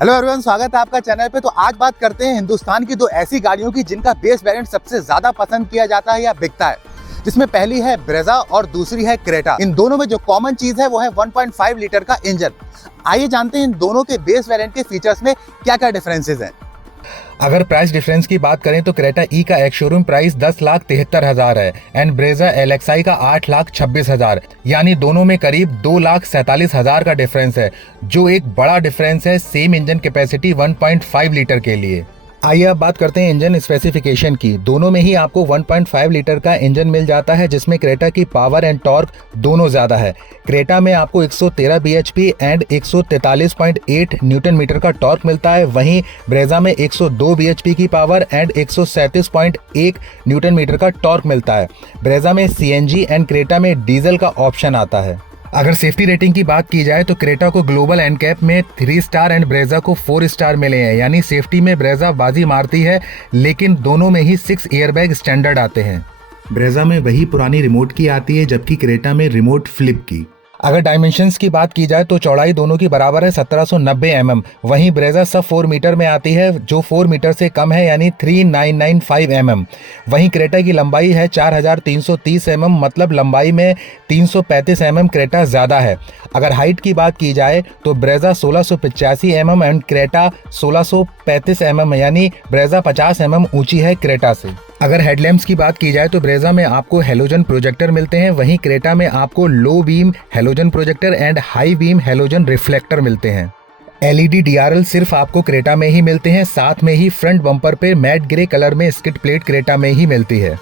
Hello everyone, स्वागत है आपका चैनल पे। तो आज बात करते हैं हिंदुस्तान की दो ऐसी गाड़ियों की जिनका बेस वेरिएंट सबसे ज्यादा पसंद किया जाता है या बिकता है, जिसमें पहली है ब्रेजा और दूसरी है क्रेटा। इन दोनों में जो कॉमन चीज है वो है 1.5 लीटर का इंजन। आइए जानते हैं इन दोनों के बेस वेरिएंट के फीचर्स में क्या क्या डिफरेंसेस हैं। अगर प्राइस डिफरेंस की बात करें तो क्रेटा ई का एक शोरूम प्राइस 10,73,000 है एंड ब्रेजा LXi का 8,26,000, यानी दोनों में करीब 2,47,000 का डिफरेंस है, जो एक बड़ा डिफरेंस है सेम इंजन कैपेसिटी 1.5 लीटर के लिए। आइए अब बात करते हैं इंजन स्पेसिफिकेशन की। दोनों में ही आपको 1.5 लीटर का इंजन मिल जाता है, जिसमें क्रेटा की पावर एंड टॉर्क दोनों ज्यादा है। क्रेटा में आपको 113 bhp एंड 143.8 न्यूटन मीटर का टॉर्क मिलता है, वहीं ब्रेजा में 102 bhp की पावर एंड 137.1 न्यूटन मीटर का टॉर्क मिलता है। ब्रेजा में CNG एंड क्रेटा में डीजल का ऑप्शन आता है। अगर सेफ्टी रेटिंग की बात की जाए तो क्रेटा को ग्लोबल एनकैप में 3 स्टार एंड ब्रेजा को 4 स्टार मिले हैं, यानी सेफ्टी में ब्रेजा बाजी मारती है, लेकिन दोनों में ही 6 एयरबैग स्टैंडर्ड आते हैं। ब्रेजा में वही पुरानी रिमोट की आती है, जबकि क्रेटा में रिमोट फ्लिप की। अगर डायमेंशंस की बात की जाए तो चौड़ाई दोनों की बराबर है 1790 mm, वहीं ब्रेजा सब 4 मीटर में आती है, जो 4 मीटर से कम है, यानी 3995 mm। वहीं क्रेटा की लंबाई है 4330 mm, मतलब लंबाई में 335 mm क्रेटा ज़्यादा है। अगर हाइट की बात की जाए तो Brezza 1685 mm and Creta 1635 mm, यानी ब्रेजा 50 mm ऊंची है क्रेटा से। अगर हेडलैम्प्स की बात की जाए तो ब्रेजा में आपको हेलोजन प्रोजेक्टर मिलते हैं, वहीं क्रेटा में आपको low beam halogen projector and high beam halogen reflector मिलते हैं। LED DRL सिर्फ आपको क्रेटा में ही मिलते हैं, साथ में ही फ्रंट बम्पर पे मैट ग्रे कलर में स्किड प्लेट क्रेटा में ही मिलती है।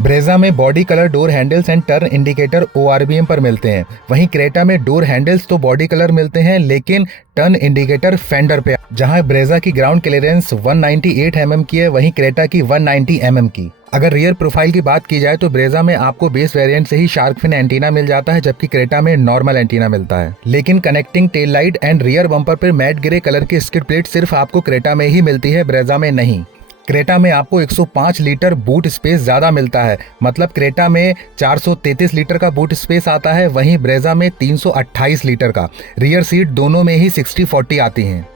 ब्रेजा में body colour door handles and turn indicator ORBM पर मिलते हैं, वहीं क्रेटा में डोर हैंडल्स तो बॉडी कलर मिलते हैं, लेकिन टर्न इंडिकेटर फेंडर पे। जहां ब्रेजा की ग्राउंड क्लियरेंस 198 mm की है, वहीं क्रेटा की 190 mm की। अगर रियर प्रोफाइल की बात की जाए तो ब्रेजा में आपको बेस वेरिएंट से ही शार्क फिन एंटीना मिल जाता है, जबकि क्रेटा में नॉर्मल एंटीना मिलता है। लेकिन connecting tail light and rear bumper पर मैट ग्रे कलर की स्किड प्लेट सिर्फ आपको क्रेटा में ही मिलती है, ब्रेजा में नहीं। क्रेटा में आपको 105 लीटर बूट स्पेस ज्यादा मिलता है, मतलब क्रेटा में 433 लीटर का बूट स्पेस आता है, वहीं ब्रेजा में 328 लीटर का। रियर सीट दोनों में ही 60-40 आती हैं।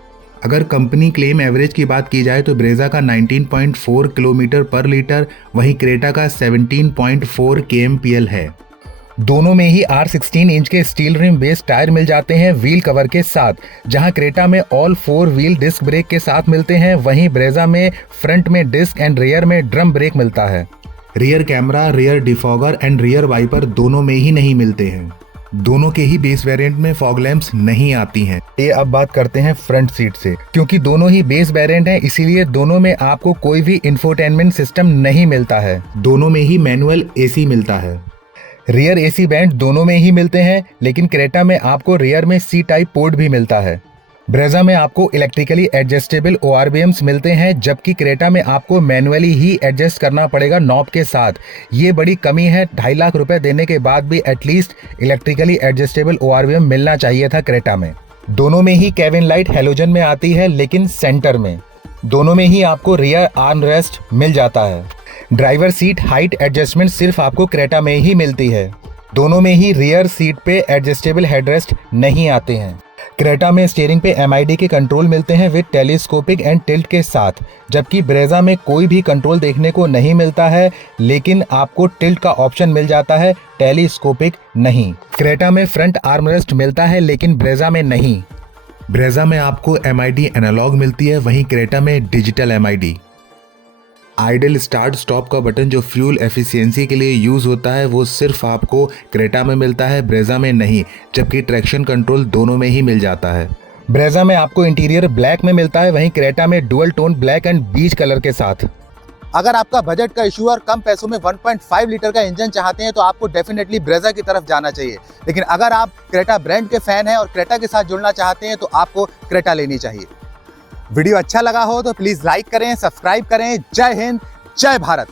अगर कंपनी क्लेम एवरेज की बात की जाए तो ब्रेजा का 19.4 किलोमीटर पर लीटर, वहीं क्रेटा का 17.4 kmpl है। दोनों में ही R16 इंच के स्टील रिम बेस टायर मिल जाते हैं व्हील कवर के साथ, जहां क्रेटा में ऑल 4 व्हील डिस्क ब्रेक के साथ मिलते हैं, वहीं ब्रेजा में फ्रंट में डिस्क एंड रियर में ड्रम ब्रेक मिलता है। Rear camera, rear defogger and rear wiper दोनों में ही नहीं मिलते हैं। दोनों के ही बेस वेरिएंट में फॉग लैंप्स नहीं आती हैं। ये अब बात करते हैं फ्रंट सीट से। क्योंकि दोनों ही बेस वेरिएंट हैं, इसीलिए दोनों में आपको कोई भी इंफोटेनमेंट सिस्टम नहीं मिलता है। दोनों में ही मैनुअल AC मिलता है। रियर AC बैंड दोनों में ही मिलते हैं, लेकिन क्रेटा में आपको रियर में C टाइप पोर्ट भी मिलता है। ब्रेजा में आपको इलेक्ट्रिकली एडजस्टेबल ORBMs मिलते हैं, जबकि क्रेटा में आपको मैनुअली ही एडजस्ट करना पड़ेगा नॉब के साथ। ये बड़ी कमी है, 2.5 लाख रुपए देने के बाद भी एटलीस्ट इलेक्ट्रिकली एडजस्टेबल ORBM मिलना चाहिए था क्रेटा में। दोनों में ही केबिन लाइट हेलोजन में आती है, लेकिन सेंटर में। दोनों में ही आपको रियर आर्म रेस्ट मिल जाता है। ड्राइवर सीट हाइट एडजस्टमेंट सिर्फ आपको क्रेटा में ही मिलती है। दोनों में ही रियर सीट पे एडजस्टेबल हेडरेस्ट नहीं आते हैं। क्रेटा में स्टीयरिंग पे MID के कंट्रोल मिलते हैं विद टेलीस्कोपिक एंड टिल्ट के साथ, जबकि ब्रेजा में कोई भी कंट्रोल देखने को नहीं मिलता है, लेकिन आपको टिल्ट का ऑप्शन मिल जाता है, टेलीस्कोपिक नहीं। क्रेटा में फ्रंट आर्मरेस्ट मिलता है, लेकिन ब्रेजा में नहीं। ब्रेजा में आपको MID एनालॉग मिलती है, वहीं क्रेटा में digital MID। Idol start stop का बटन जो फ्यूल एफिशिएंसी के लिए यूज होता है, वो सिर्फ आपको क्रेटा में मिलता है, ब्रेजा में नहीं, जबकि ट्रैक्शन कंट्रोल दोनों में ही मिल जाता है। ब्रेजा में आपको इंटीरियर ब्लैक में मिलता है, वहीं क्रेटा में dual tone black and beach colour के साथ। अगर आपका बजट का इशू और कम पैसों में 1.5 लीटर का इंजन चाहते हैं तो आपको डेफिनेटली ब्रेजा की तरफ जाना चाहिए, लेकिन अगर आप क्रेटा ब्रांड के फैन हैं और क्रेटा के साथ जुड़ना चाहते हैं तो आपको क्रेटा लेनी चाहिए। वीडियो अच्छा लगा हो तो प्लीज लाइक करें, सब्सक्राइब करें। जय हिंद, जय भारत।